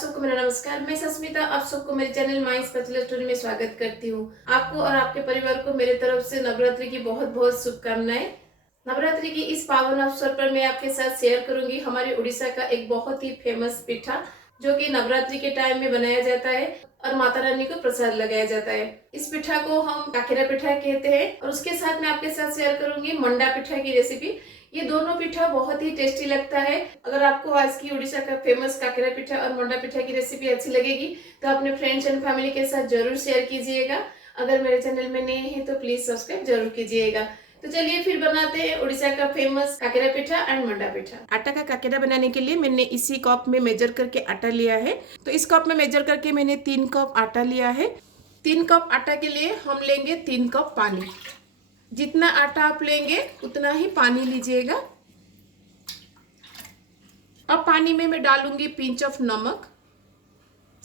सबको मेरा नमस्कार। मैं सस्मिता आप सबको मेरे चैनल माई स्पेशल स्टोरी में स्वागत करती हूँ। आपको और आपके परिवार को मेरे तरफ से नवरात्रि की बहुत बहुत शुभकामनाएं। नवरात्रि की इस पावन अवसर पर मैं आपके साथ शेयर करूंगी हमारे उड़ीसा का एक बहुत ही फेमस पिठा जो कि नवरात्रि के टाइम में बनाया जाता है और माता रानी को प्रसाद लगाया जाता है। इस पिठा को हम काकेरा पिठा कहते हैं और उसके साथ मैं आपके साथ शेयर करूंगी मंडा पिठा की रेसिपी। ये दोनों पिठा बहुत ही टेस्टी लगता है। अगर आपको आज की उड़ीसा का फेमस काकेरा पिठा और मंडा पिठा की रेसिपी अच्छी लगेगी तो अपने फ्रेंड्स एंड फैमिली के साथ जरूर शेयर कीजिएगा। अगर मेरे चैनल में नए हैं तो प्लीज सब्सक्राइब जरूर कीजिएगा। तो चलिए फिर बनाते हैं उड़ीसा का फेमस काकेरा पिठा एंड मंडा पिठा। आटा का काकेरा बनाने के लिए मैंने इसी कप में मेजर करके आटा लिया है। तो इस कप में मेजर करके मैंने 3 कप आटा लिया है। 3 कप आटा के लिए हम लेंगे 3 कप पानी। जितना आटा आप लेंगे उतना ही पानी लीजिएगा। अब पानी में मैं डालूंगी पिंच ऑफ नमक।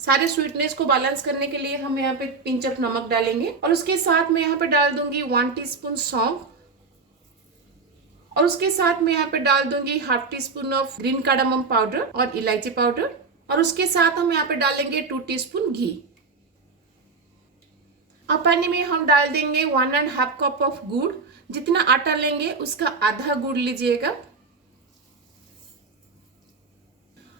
सारे स्वीटनेस को बैलेंस करने के लिए हम यहाँ पे पिंच ऑफ नमक डालेंगे और उसके साथ मैं यहाँ पे डाल दूंगी 1 टीस्पून सौंफ और उसके साथ मैं यहाँ पे डाल दूंगी half tea spoon of green cardamom powder और इलायची पाउडर और उसके साथ हम यहाँ पे डालेंगे 2 टीस्पून घी। अब पानी में हम डाल देंगे 1.5 कप ऑफ गुड़। जितना आटा लेंगे उसका आधा गुड़ लीजिएगा।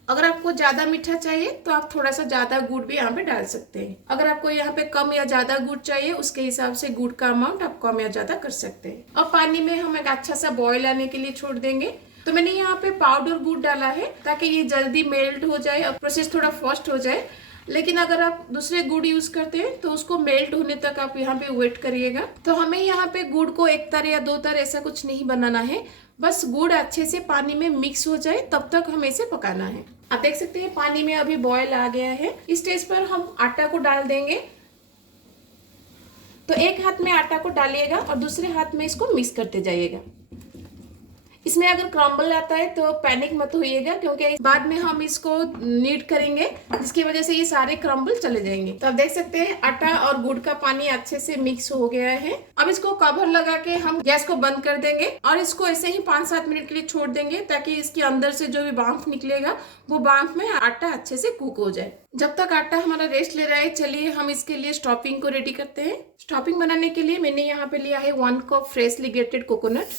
अगर आपको ज्यादा मीठा चाहिए तो आप थोड़ा सा ज्यादा गुड़ भी यहाँ पे डाल सकते हैं। अगर आपको यहाँ पे कम या ज्यादा गुड़ चाहिए उसके हिसाब से गुड़ का अमाउंट आप कम या ज्यादा कर सकते हैं। अब पानी में हम एक अच्छा सा बॉईल आने के लिए छोड़ देंगे। तो मैंने यहाँ पे पाउडर गुड़ डाला है ताकि ये जल्दी मेल्ट हो जाए और प्रोसेस थोड़ा फास्ट हो जाए। लेकिन अगर आप दूसरे गुड़ यूज करते हैं तो उसको मेल्ट होने तक आप यहाँ पे वेट करिएगा। तो हमें यहाँ पे गुड़ को 1 तार या 2 तार ऐसा कुछ नहीं बनाना है। बस गुड़ अच्छे से पानी में मिक्स हो जाए तब तक हमें इसे पकाना है। आप देख सकते हैं पानी में अभी बॉयल आ गया है। इस स्टेज पर हम आटा को डाल देंगे। तो एक हाथ में आटा को डालिएगा और दूसरे हाथ में इसको मिक्स करते जाइएगा। इसमें अगर क्रम्बल आता है तो पैनिक मत होइएगा क्योंकि बाद में हम इसको नीड करेंगे जिसकी वजह से ये सारे क्रम्बल चले जाएंगे। तो आप देख सकते हैं आटा और गुड़ का पानी अच्छे से मिक्स हो गया है। अब इसको कवर लगा के हम गैस को बंद कर देंगे और इसको ऐसे ही 5-7 मिनट के लिए छोड़ देंगे ताकि इसके अंदर से जो भी भाप निकलेगा वो भाप में आटा अच्छे से कुक हो जाए। जब तक आटा हमारा रेस्ट ले रहा है चलिए हम इसके लिए स्टफिंग को रेडी करते हैं। स्टफिंग बनाने के लिए मैंने यहाँ पे लिया है 1 कप फ्रेशली ग्रेटेड कोकोनट।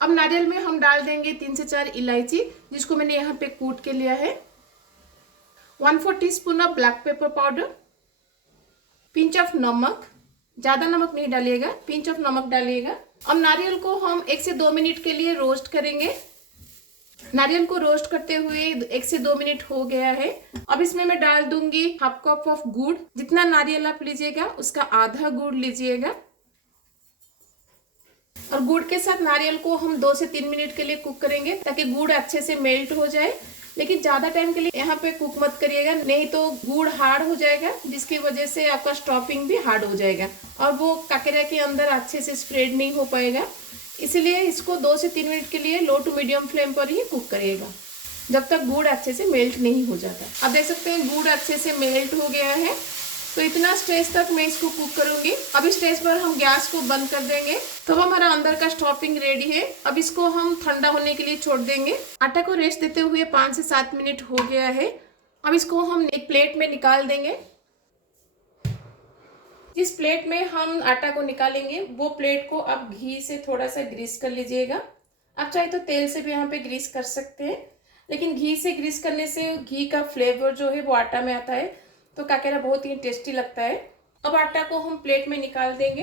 अब नारियल में हम डाल देंगे 3 से 4 इलायची जिसको मैंने यहाँ पे कूट के लिया है। 1/4 teaspoon of black pepper powder, pinch of नमक, ज्यादा नमक नहीं डालिएगा, पिंच ऑफ नमक डालिएगा। अब नारियल को हम 1 से 2 मिनट के लिए रोस्ट करेंगे। नारियल को रोस्ट करते हुए 1 से 2 मिनट हो गया है। अब इसमें मैं डाल दूंगी हाफ कप ऑफ गुड़। जितना नारियल आप लीजिएगा उसका आधा गुड़ लीजिएगा और गुड़ के साथ नारियल को हम 2 से 3 मिनट के लिए कुक करेंगे ताकि गुड़ अच्छे से मेल्ट हो जाए। लेकिन ज्यादा टाइम के लिए यहाँ पे कुक मत करिएगा नहीं तो गुड़ हार्ड हो जाएगा जिसकी वजह से आपका स्टफिंग भी हार्ड हो जाएगा और वो काकेरा के अंदर अच्छे से स्प्रेड नहीं हो पाएगा। इसीलिए इसको 2 से 3 मिनट के लिए लो टू मीडियम फ्लेम पर ही कुक करिएगा जब तक गुड़ अच्छे से मेल्ट नहीं हो जाता। आप देख सकते हैं गुड़ अच्छे से मेल्ट हो गया है। तो इतना स्टेज तक मैं इसको कुक करूंगी। अब इस स्टेज पर हम गैस को बंद कर देंगे। तो हमारा अंदर का स्टफिंग रेडी है। अब इसको हम ठंडा होने के लिए छोड़ देंगे। आटा को रेस्ट देते हुए 5 से 7 मिनट हो गया है। अब इसको हम एक प्लेट में निकाल देंगे। जिस प्लेट में हम आटा को निकालेंगे वो प्लेट को आप घी से थोड़ा सा ग्रीस कर लीजिएगा। आप चाहे तो तेल से भी यहाँ पे ग्रीस कर सकते हैं लेकिन घी से ग्रीस करने से घी का फ्लेवर जो है वो आटा में आता है तो काकेरा बहुत ही टेस्टी लगता है। अब आटा को हम प्लेट में निकाल देंगे।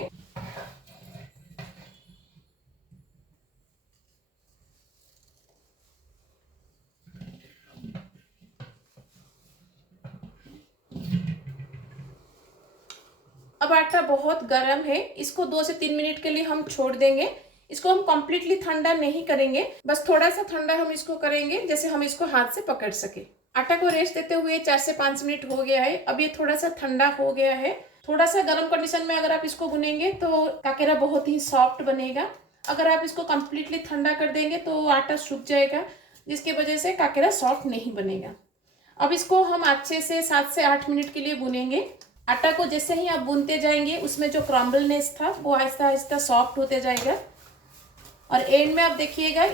अब आटा बहुत गर्म है, इसको 2 से 3 मिनट के लिए हम छोड़ देंगे। इसको हम कम्प्लीटली ठंडा नहीं करेंगे, बस थोड़ा सा ठंडा हम इसको करेंगे जैसे हम इसको हाथ से पकड़ सके। आटा को रेस्ट देते हुए 4 से 5 मिनट हो गया है। अब ये थोड़ा सा ठंडा हो गया है। थोड़ा सा गर्म कंडीशन में अगर आप इसको भुनेंगे तो काकेरा बहुत ही सॉफ्ट बनेगा। अगर आप इसको कम्प्लीटली ठंडा कर देंगे तो आटा सूख जाएगा जिसकी वजह से काकेरा सॉफ्ट नहीं बनेगा। अब इसको हम अच्छे से 7 से 8 मिनट के लिए भुनेंगे। आटा को जैसे ही आप भूनते जाएंगे उसमें जो क्रम्बलनेस था वो आहिस्ता आहिस्ता सॉफ्ट होते जाएगा और एंड में आप देखिएगा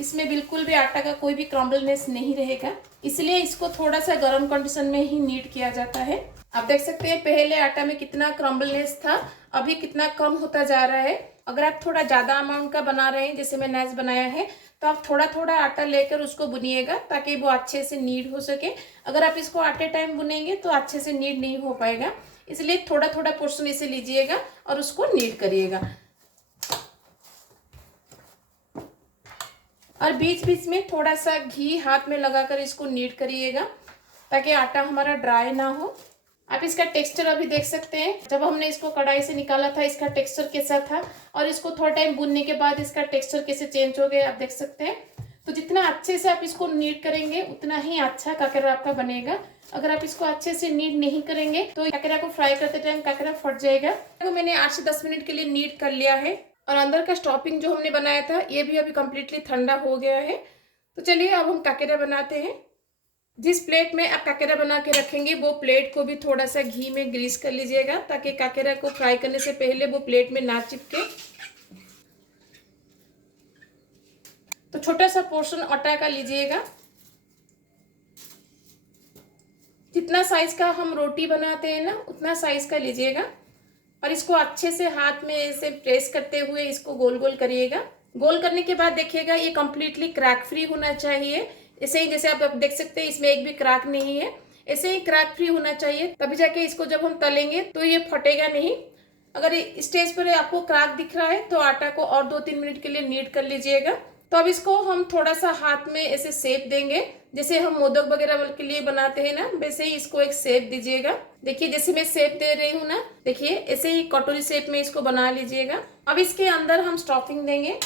इसमें बिल्कुल भी आटा का कोई भी क्रम्बलनेस नहीं रहेगा। इसलिए इसको थोड़ा सा गर्म कंडीशन में ही नीड किया जाता है। आप देख सकते हैं पहले आटा में कितना क्रम्बलनेस था, अभी कितना कम होता जा रहा है। अगर आप थोड़ा ज़्यादा अमाउंट का बना रहे हैं, जैसे मैं नैस बनाया है, तो आप थोड़ा थोड़ा आटा लेकर उसको बुनिएगा ताकि वो अच्छे से नीड हो सके। अगर आप इसको आटे टाइम बुनेंगे तो अच्छे से नीड नहीं हो पाएगा, इसलिए थोड़ा थोड़ा पोर्शन इसे लीजिएगा और उसको नीड करिएगा। और बीच बीच में थोड़ा सा घी हाथ में लगाकर इसको नीड करिएगा ताकि आटा हमारा ड्राई ना हो। आप इसका टेक्सचर अभी देख सकते हैं, जब हमने इसको कढ़ाई से निकाला था इसका टेक्सचर कैसा था, और इसको थोड़ा टाइम भूनने के बाद इसका टेक्सचर कैसे चेंज हो गया, आप देख सकते हैं। तो जितना अच्छे से आप इसको नीड करेंगे उतना ही अच्छा काकरा आपका बनेगा। अगर आप इसको अच्छे से नीड नहीं करेंगे तो काकरा को फ्राई करते टाइम काकरा फट जाएगा। तो मैंने 8 से 10 मिनट के लिए नीड कर लिया है, और अंदर का स्टफिंग जो हमने बनाया था ये भी अभी कम्प्लीटली ठंडा हो गया है। तो चलिए अब हम काकरा बनाते हैं। जिस प्लेट में आप काकरा बना के रखेंगे वो प्लेट को भी थोड़ा सा घी में ग्रीस कर लीजिएगा ताकि काकरा को फ्राई करने से पहले वो प्लेट में ना चिपके। तो छोटा सा पोर्शन आटा का लीजिएगा, जितना साइज का हम रोटी बनाते हैं ना उतना साइज का लीजिएगा, और इसको अच्छे से हाथ में ऐसे प्रेस करते हुए इसको गोल गोल करिएगा। गोल करने के बाद देखिएगा ये कम्प्लीटली क्रैक फ्री होना चाहिए। ऐसे ही जैसे आप देख सकते हैं इसमें एक भी क्रैक नहीं है, ऐसे ही क्रैक फ्री होना चाहिए, तभी जाके इसको जब हम तलेंगे तो ये फटेगा नहीं। अगर इस स्टेज पर आपको क्रैक दिख रहा है तो आटा को और 2-3 मिनट के लिए नीड कर लीजिएगा। तो अब इसको हम थोड़ा सा हाथ में ऐसे शेप देंगे, जैसे हम मोदक वगैरह के लिए बनाते हैं ना, वैसे ही इसको एक शेप दीजिएगा। देखिए जैसे मैं शेप दे रही हूँ ना, देखिए ऐसे ही कटोरी शेप में इसको बना लीजिएगा। अब इसके अंदर हम स्टफिंग देंगे,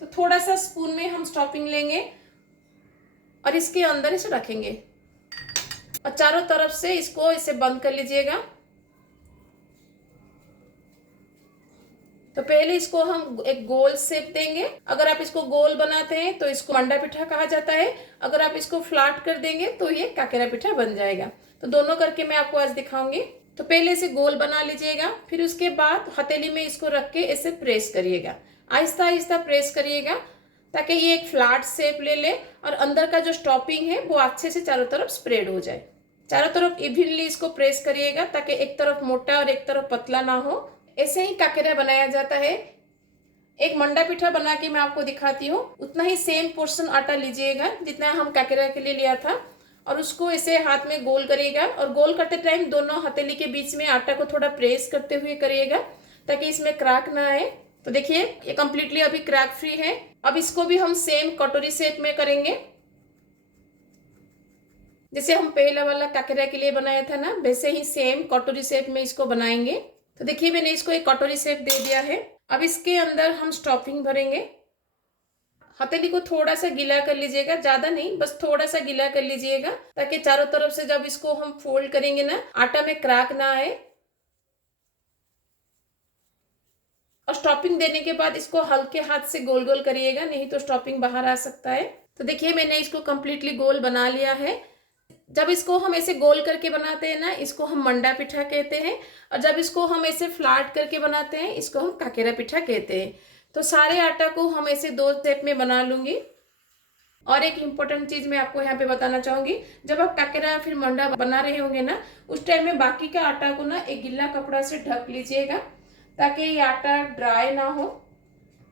तो थोड़ा सा स्पून में हम स्टफिंग लेंगे और इसके अंदर इसे रखेंगे, और चारों तरफ से इसको इसे बंद कर लीजिएगा। तो पहले इसको हम एक गोल शेप देंगे। अगर आप इसको गोल बनाते हैं तो इसको मंडा पिठा कहा जाता है, अगर आप इसको फ्लैट कर देंगे तो ये काकरा पिठा बन जाएगा। तो दोनों करके मैं आपको आज दिखाऊंगी। तो पहले इसे गोल बना लीजिएगा, फिर उसके बाद हथेली में इसको रख के इसे प्रेस करिएगा, आहिस्ता आहिस्ता प्रेस करिएगा ताकि ये एक फ्लैट शेप ले ले और अंदर का जो स्टफिंग है वो अच्छे से चारों तरफ स्प्रेड हो जाए। चारों तरफ इवनली इसको प्रेस करिएगा ताकि एक तरफ मोटा और एक तरफ पतला ना हो। ऐसे ही काकरा बनाया जाता है। एक मंडा पिठा बना के मैं आपको दिखाती हूँ। उतना ही सेम पोर्शन आटा लीजिएगा जितना हम काकरा के लिए लिया था, और उसको ऐसे हाथ में गोल करिएगा, और गोल करते टाइम दोनों हथेली के बीच में आटा को थोड़ा प्रेस करते हुए करिएगा ताकि इसमें क्रैक ना आए। तो देखिए ये कम्प्लीटली अभी क्रैक फ्री है। अब इसको भी हम सेम कटोरी शेप में करेंगे, जैसे हम पहला वाला काकरा के लिए बनाया था ना, वैसे ही सेम कटोरी शेप में इसको बनाएंगे। तो देखिए मैंने इसको एक कटोरी शेप दे दिया है। अब इसके अंदर हम स्टफिंग भरेंगे। हथेली को थोड़ा सा गीला कर लीजिएगा, ज्यादा नहीं, बस थोड़ा सा गीला कर लीजिएगा ताकि चारों तरफ से जब इसको हम फोल्ड करेंगे ना आटा में क्रैक ना आए। और स्टफिंग देने के बाद इसको हल्के हाथ से गोल गोल करिएगा, नहीं तो स्टफिंग बाहर आ सकता है। तो देखिए मैंने इसको कम्प्लीटली गोल बना लिया है। जब इसको हम ऐसे गोल करके बनाते हैं ना, इसको हम मंडा पिठा कहते हैं, और जब इसको हम ऐसे फ्लैट करके बनाते हैं इसको हम काकरा पिठा कहते हैं। तो सारे आटा को हम ऐसे 2 स्टेप में बना लूंगी। और एक इम्पोर्टेंट चीज मैं आपको यहाँ पे बताना चाहूंगी, जब आप काकरा फिर मंडा बना रहे होंगे ना, उस टाइम में बाकी का आटा को ना एक गीला कपड़ा से ढक लीजिएगा ताकि ये आटा ड्राई ना हो,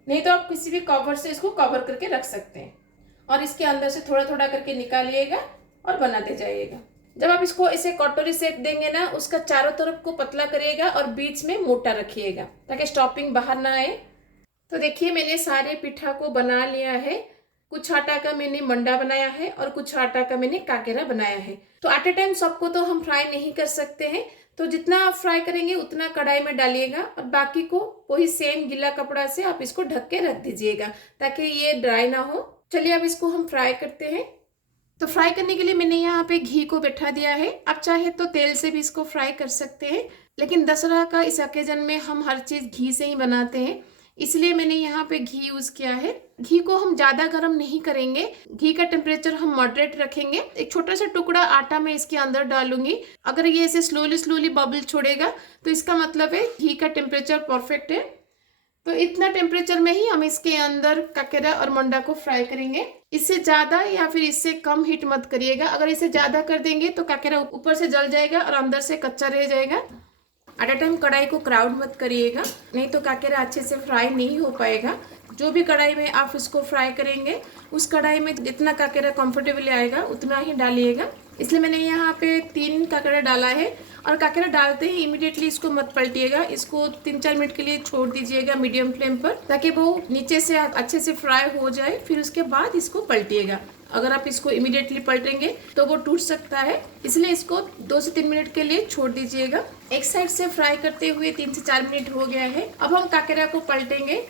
नहीं तो आप किसी भी कवर से इसको कवर करके रख सकते हैं। और इसके अंदर से थोड़ा थोड़ा करके निकालिएगा और बनाते जाइएगा। जब आप इसको ऐसे कटोरी शेप देंगे ना, उसका चारों तरफ को पतला करिएगा और बीच में मोटा रखिएगा ताकि स्टफिंग बाहर ना आए। तो देखिए मैंने सारे पिठा को बना लिया है। कुछ आटा का मैंने मंडा बनाया है और कुछ आटा का मैंने काकरा बनाया है। तो एट ए टाइम सबको तो हम फ्राई नहीं कर सकते हैं, तो जितना आप फ्राई करेंगे उतना कढ़ाई में डालिएगा, और बाकी को वही सेम गीला कपड़ा से आप इसको ढक के रख दीजिएगा ताकि ये ड्राई ना हो। चलिए अब इसको हम फ्राई करते हैं। तो फ्राई करने के लिए मैंने यहाँ पे घी को बैठा दिया है। आप चाहे तो तेल से भी इसको फ्राई कर सकते हैं, लेकिन दशहरा का इस ओकेजन में हम हर चीज़ घी से ही बनाते हैं, इसलिए मैंने यहाँ पे घी यूज़ किया है। घी को हम ज़्यादा गर्म नहीं करेंगे, घी का टेम्परेचर हम मॉडरेट रखेंगे। एक छोटा सा टुकड़ा आटा मैं इसके अंदर डालूंगी। अगर ये ऐसे स्लोली स्लोली बबल छोड़ेगा तो इसका मतलब है घी का टेम्परेचर परफेक्ट है। तो इतना टेम्परेचर में ही हम इसके अंदर काकरा और मंडा को फ्राई करेंगे। इससे ज़्यादा या फिर इससे कम हीट मत करिएगा। अगर इसे ज़्यादा कर देंगे तो काकेरा ऊपर से जल जाएगा और अंदर से कच्चा रह जाएगा। एट अ टाइम कढ़ाई को क्राउड मत करिएगा, नहीं तो काकेरा अच्छे से फ्राई नहीं हो पाएगा। जो भी कढ़ाई में आप इसको फ्राई करेंगे उस कढ़ाई में जितना काकेरा कंफर्टेबली आएगा उतना ही डालिएगा। इसलिए मैंने यहाँ पे 3 काकेरा डाला है। और काकेरा डालते ही इमीडिएटली इसको मत पलटिएगा, इसको 3-4 मिनट के लिए छोड़ दीजिएगा मीडियम फ्लेम पर, ताकि वो नीचे से अच्छे से फ्राई हो जाए। फिर उसके बाद इसको पलटिएगा। अगर आप इसको इमीडिएटली पलटेंगे तो वो टूट सकता है, इसलिए इसको 2 से 3 मिनट के लिए छोड़ दीजिएगा। एक साइड से फ्राई करते हुए 3 से 4 मिनट हो गया है। अब हम काकेरा को पलटेंगे।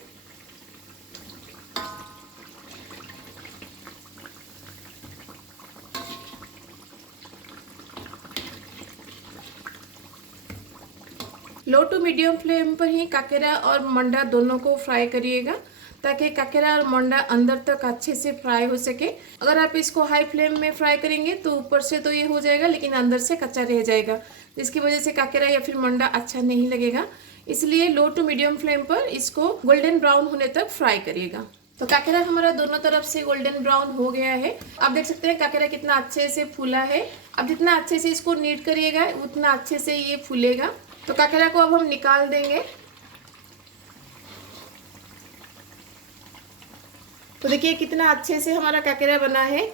लो टू मीडियम फ्लेम पर ही काकेरा और मंडा दोनों को फ्राई करिएगा, ताकि काकेरा और मंडा अंदर तक अच्छे से फ्राई हो सके। अगर आप इसको हाई फ्लेम में फ्राई करेंगे तो ऊपर से तो ये हो जाएगा, लेकिन अंदर से कच्चा रह जाएगा, जिसकी वजह से काकेरा या फिर मंडा अच्छा नहीं लगेगा। इसलिए लो टू मीडियम फ्लेम पर इसको गोल्डन ब्राउन होने तक फ्राई करिएगा। तो काकेरा हमारा दोनों तरफ से गोल्डन ब्राउन हो गया है। आप देख सकते हैं काकेरा कितना अच्छे से फूला है। अब जितना अच्छे से इसको नीट करिएगा उतना अच्छे से ये फूलेगा। तो काकेरा को अब हम निकाल देंगे। तो देखिए कितना अच्छे से हमारा काकेरा बना है।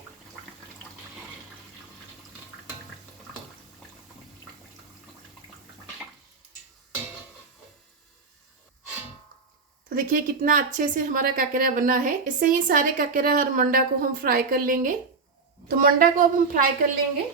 तो देखिए कितना अच्छे से हमारा काकेरा बना है। इससे ही सारे काकेरा और मंडा को हम फ्राई कर लेंगे। तो मंडा को अब हम फ्राई कर लेंगे।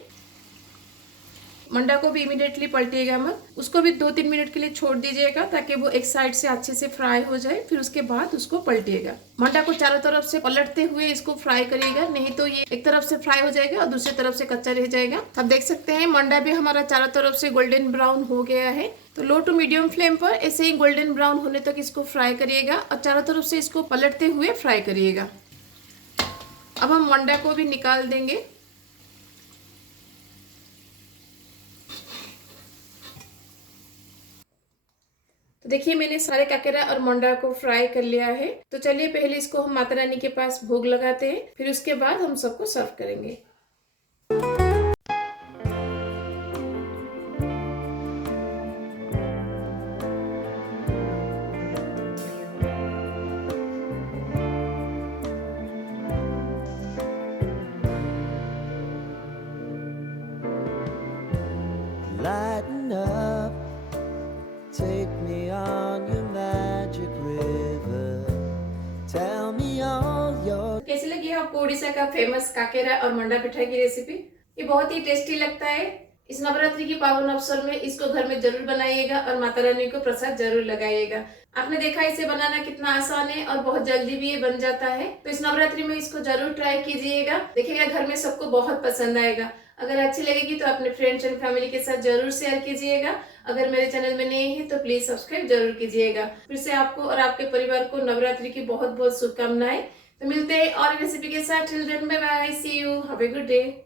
मंडा को भी इमीडिएटली पलटिएगा मत, उसको भी 2-3 मिनट के लिए छोड़ दीजिएगा, ताकि वो एक साइड से अच्छे से फ्राई हो जाए। फिर उसके बाद उसको पलटिएगा। मंडा को चारों तरफ से पलटते हुए इसको फ्राई करिएगा, नहीं तो ये एक तरफ से फ्राई हो जाएगा और दूसरी तरफ से कच्चा रह जाएगा। आप देख सकते हैं मंडा भी हमारा चारों तरफ से गोल्डन ब्राउन हो गया है। तो लो टू मीडियम फ्लेम पर ऐसे ही गोल्डन ब्राउन होने तक इसको फ्राई करिएगा और चारों तरफ से इसको पलटते हुए फ्राई करिएगा। अब हम मंडा को भी निकाल देंगे। तो देखिए मैंने सारे काकेरा और मंडा को फ्राई कर लिया है। तो चलिए पहले इसको हम माता रानी के पास भोग लगाते हैं, फिर उसके बाद हम सबको सर्व करेंगे। Lighten up, take me on your magic river. Tell me all your कैसी लगी आपको उड़ीसा का फेमस काकेरा और मंडा पिठा की रेसिपी? ये बहुत ही टेस्टी लगता है। इस नवरात्रि की पावन अवसर में इसको घर में जरूर बनाइएगा और माता रानी को प्रसाद जरूर लगाइएगा। आपने देखा इसे बनाना कितना आसान है और बहुत जल्दी भी ये बन जाता है। तो इस नवरात्रि में इसको जरूर ट्राई कीजिएगा, देखिएगा घर में सबको बहुत पसंद आएगा। अगर अच्छी लगेगी तो अपने फ्रेंड्स एंड फैमिली के साथ जरूर शेयर कीजिएगा। अगर मेरे चैनल में नए हैं तो प्लीज सब्सक्राइब जरूर कीजिएगा। फिर से आपको और आपके परिवार को नवरात्रि की बहुत बहुत शुभकामनाएं। तो मिलते हैं और रेसिपी के साथ। Till then bye bye, see you, have a good day.